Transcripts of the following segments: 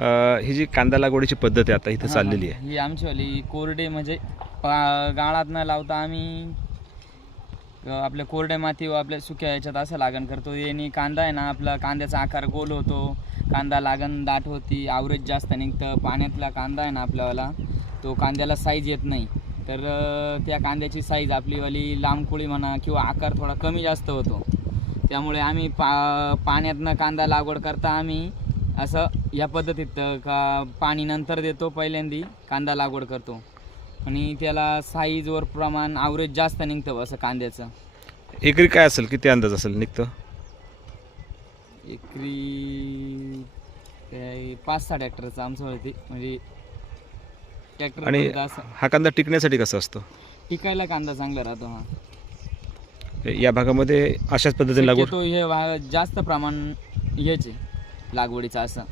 ही जी कांदा लागवडीची पद्धत आहे आता इथं चाललेली. आहे. ही आमचीवाली कोरडे म्हणजे पा- गाळात न लावता आम्ही अ, आपल्या कोरड्या माती व आपल्या सुक्या याच्यात असं लागण करतो. याने कांदा आहे ना आपला कांद्याचा आकार गोल होतो. कांदा लागण दाट होती आवरेज जास्त निघतं. पाण्यातला कांदा आहे ना आपल्यावाला तो कांद्याला साईज येत नाही. तर अ, त्या कांद्याची साईज आपलीवाली लांबकोळी म्हणा किंवा आकार थोडा कमी जास्त होतो. त्यामुळे आम्ही पा पाण्यातनं कांदा लागवड करता आम्ही असं या पद्धतीत का पाणी नंतर देतो पहिल्यांदी कांदा लागवड करतो. आणि त्याला साईजवर प्रमाण आवरेज जास्त निघतं असं कांद्याचं. एकरी काय असेल? किती अंदाज असेल निघतं? एकरी काय पाच सहा ट्रॅक्टरचं आमचं होते म्हणजे ट्रॅक्टर आणि असं. हा कांदा टिकण्यासाठी कसा असतो? टिकायला कांदा चांगला राहतो हा. या भागामध्ये अशाच पद्धतीने लागवड शक्यतो हे वा- जास्त प्रमाण आहे लागवडीचं असं.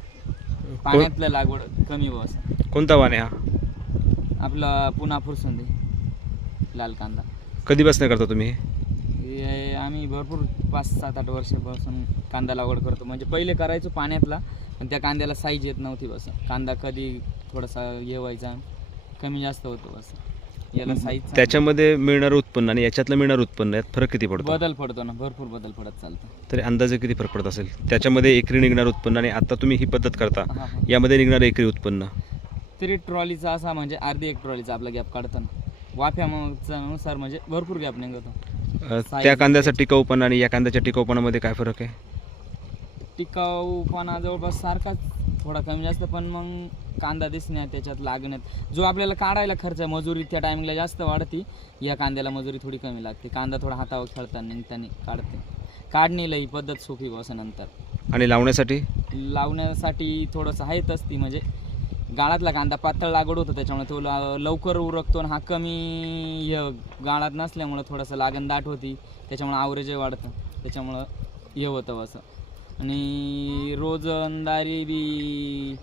पाण्यातलं लागवड कमी बस कोणता वाण आहे हा? आपला पुन्हा फुरसुंदी लाल कांदा. कधीपासून करता तुम्ही? हे? आम्ही भरपूर पाच सात आठ वर्षापासून कांदा लागवड करतो. म्हणजे पहिले करायचो पाण्यातला पण त्या कांद्याला साईज येत नव्हती बस. कांदा कधी थोडासा हे व्हायचा कमी जास्त होतो बस. याला साईज त्याच्यामध्ये मिळणारं उत्पन्न आणि याच्यातलं मिळणारं उत्पन्न यात फरक किती पडतो? बदल पडतो ना भरपूर बदल पडत चालतं. तरी अंदाजे किती फरक पडत असेल? त्याच्यामध्ये एकरी निघणारं उत्पन्न आणि आता तुम्ही ही पद्धत करता हा हा. यामध्ये निघणारं एकरी उत्पन्न. तरी ट्रॉलीचा असा म्हणजे अर्धी एक ट्रॉलीचा आपला गॅप काढताना वाफ्यानुसार म्हणजे भरपूर गॅप निघतो. अ, त्या कांद्याचा टिकाऊपणा आणि या कांद्याच्या टिकाऊपणामध्ये काय फरक आहे? टिकाऊपणा जवळपास सारखाच थोडा कमी जास्त पण मग कांदा दिसण्यात त्याच्यात लागण्यात. जो आपल्याला काढायला खर्च आहे मजुरी त्या टायमिंगला जास्त वाढती या कांद्याला मजुरी थोडी कमी लागते. कांदा थोडा हातावर खेळताना निघताना काढते. काढणीला ही पद्धत सोपी बस नंतर आणि लावण्यासाठी? लावण्यासाठी थोडंसं आहेतच ती म्हणजे गाळातला कांदा पातळ लागवड होतं त्याच्यामुळे तो लवकर उरकतो आणि हा कमी गाळात नसल्यामुळं थोडंसं लागण दाट होती त्याच्यामुळं आवरेज वाढतं त्याच्यामुळं हे होतं असं. आणि रोजंदारी बी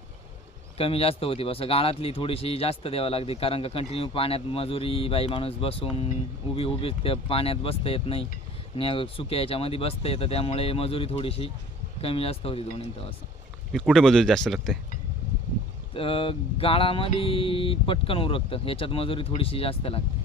कमी जास्त होती बस. गाळातली थोडीशी जास्त द्यावं लागते कारण का कंटिन्यू पाण्यात मजुरी बाई माणूस बसून उभी उभी त्या पाण्यात बसता येत नाही. आणि सुक्या याच्यामध्ये बसता येतं त्यामुळे मजुरी थोडीशी कमी जास्त होती दोन्ही असं मी कुठे मजुरी जास्त लागते? गाळामध्ये पटकन उरकतं याच्यात मजुरी थोडीशी जास्त लागते.